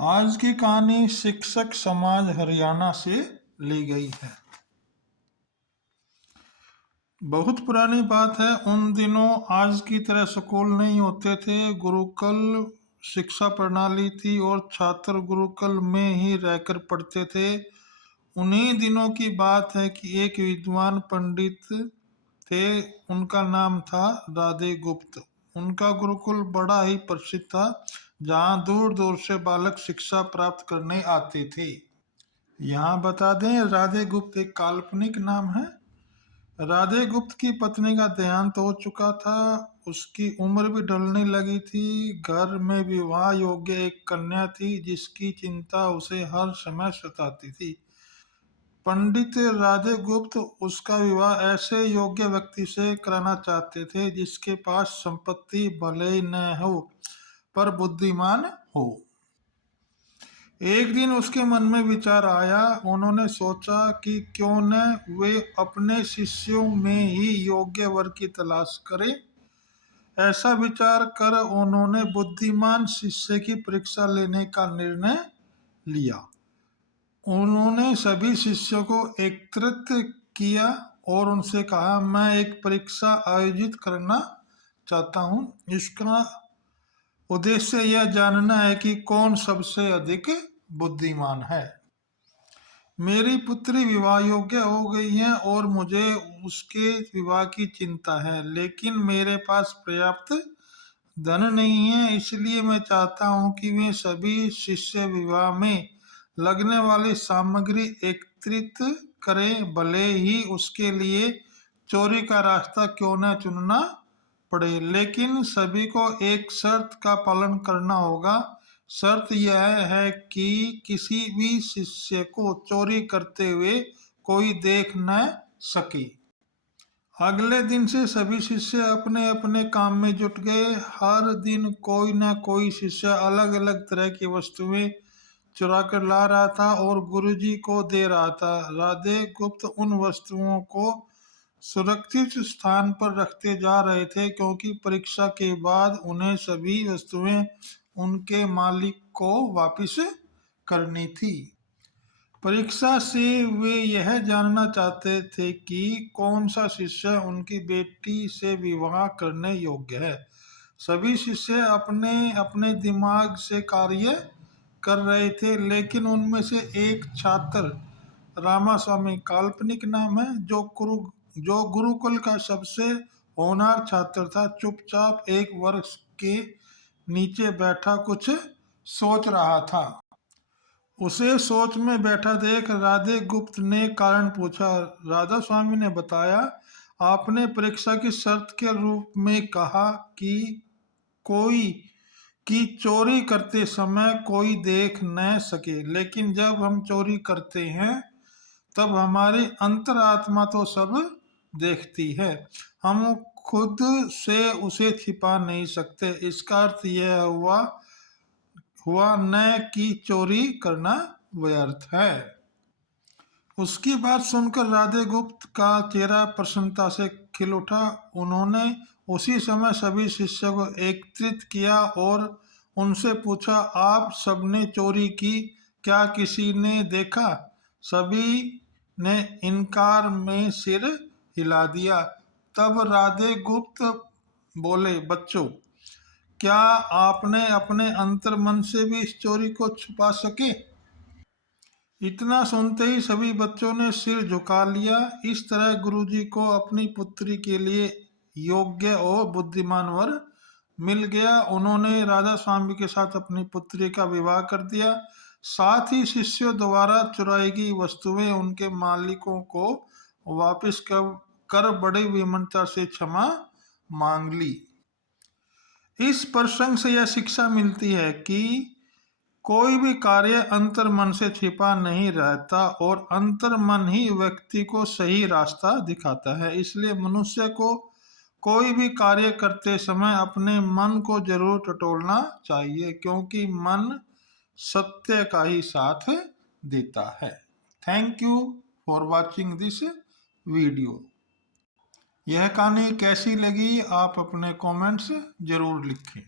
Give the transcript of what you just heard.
आज की कहानी शिक्षक समाज हरियाणा से ली गई है। बहुत पुरानी बात है। उन दिनों आज की तरह स्कूल नहीं होते थे। गुरुकुल शिक्षा प्रणाली थी और छात्र गुरुकुल में ही रहकर पढ़ते थे। उन्हीं दिनों की बात है कि एक विद्वान पंडित थे। उनका नाम था राधे गुप्त। उनका गुरुकुल बड़ा ही प्रसिद्ध था, जहाँ दूर दूर से बालक शिक्षा प्राप्त करने आते थे। यहाँ बता दें, राधे गुप्त एक काल्पनिक नाम है। राधे गुप्त की पत्नी का देहांत हो चुका था। उसकी उम्र भी ढलने लगी थी। घर में विवाह योग्य एक कन्या थी, जिसकी चिंता उसे हर समय सताती थी। पंडित राधे गुप्त उसका विवाह ऐसे योग्य व्यक्ति से कराना चाहते थे, जिसके पास संपत्ति भले ही न हो पर बुद्धिमान हो। एक दिन उसके मन में विचार आया। उन्होंने सोचा कि क्यों न वे अपने शिष्यों में ही योग्य वर की तलाश करें। ऐसा विचार कर उन्होंने बुद्धिमान शिष्य की परीक्षा लेने का निर्णय लिया। उन्होंने सभी शिष्यों को एकत्रित किया और उनसे कहा, मैं एक परीक्षा आयोजित करना चाहता हूँ। इसका उद्देश्य यह जानना है कि कौन सबसे अधिक बुद्धिमान है। मेरी पुत्री विवाह योग्य हो गई है और मुझे उसके विवाह की चिंता है, लेकिन मेरे पास पर्याप्त धन नहीं है। इसलिए मैं चाहता हूँ कि वे सभी शिष्य विवाह में लगने वाली सामग्री एकत्रित करें, भले ही उसके लिए चोरी का रास्ता क्यों न चुनना पड़े। लेकिन सभी को एक शर्त का पालन करना होगा। शर्त यह है कि किसी भी शिष्य को चोरी करते हुए कोई देख न सके। अगले दिन से सभी शिष्य अपने अपने काम में जुट गए। हर दिन कोई न कोई शिष्य अलग अलग तरह की वस्तुएं चुरा कर ला रहा था और गुरुजी को दे रहा था। राधे गुप्त उन वस्तुओं को सुरक्षित स्थान पर रखते जा रहे थे, क्योंकि परीक्षा के बाद उन्हें सभी वस्तुएं उनके मालिक को वापस करनी थी। परीक्षा से वे यह जानना चाहते थे कि कौन सा शिष्य उनकी बेटी से विवाह करने योग्य है। सभी शिष्य अपने अपने दिमाग से कार्य कर रहे थे, लेकिन उनमें से एक छात्र रामास्वामी, काल्पनिक नाम है, जो गुरुकुल का सबसे होनहार छात्र था, चुपचाप एक वृक्ष के नीचे बैठा कुछ सोच रहा था। उसे सोच में बैठा देख राधे गुप्त ने कारण पूछा। राधा स्वामी ने बताया, आपने परीक्षा की शर्त के रूप में कहा कि कोई की चोरी करते समय कोई देख न सके, लेकिन जब हम चोरी करते हैं तब हमारी अंतरात्मा तो सब देखती है। हम खुद से उसे छिपा नहीं सकते। इसका अर्थ यह हुआ न कि चोरी करना व्यर्थ है। उसकी बात सुनकर राधे गुप्त का चेहरा प्रसन्नता से खिल उठा। उन्होंने उसी समय सभी शिष्यों को एकत्रित किया और उनसे पूछा, आप सबने चोरी की, क्या किसी ने देखा? सभी ने इनकार में सिर हिला दिया। तब राधे गुप्त बोले, बच्चों, क्या आपने अपने अंतर मन से भी इस चोरी को छुपा सके? इतना सुनते ही सभी बच्चों ने सिर झुका लिया। इस तरह गुरुजी को अपनी पुत्री के लिए योग्य और बुद्धिमान वर मिल गया। उन्होंने राधा स्वामी के साथ अपनी पुत्री का विवाह कर दिया। साथ ही शिष्यों द्वारा चुराई गई वस्तुएं उनके मालिकों को वापस कर बड़े विनम्रता से क्षमा मांग ली। इस प्रसंग से यह शिक्षा मिलती है कि कोई भी कार्य अंतर मन से छिपा नहीं रहता और अंतर मन ही व्यक्ति को सही रास्ता दिखाता है। इसलिए मनुष्य को कोई भी कार्य करते समय अपने मन को जरूर टटोलना चाहिए, क्योंकि मन सत्य का ही साथ देता है। Thank you for watching this video. यह कहानी कैसी लगी आप अपने कमेंट्स जरूर लिखें।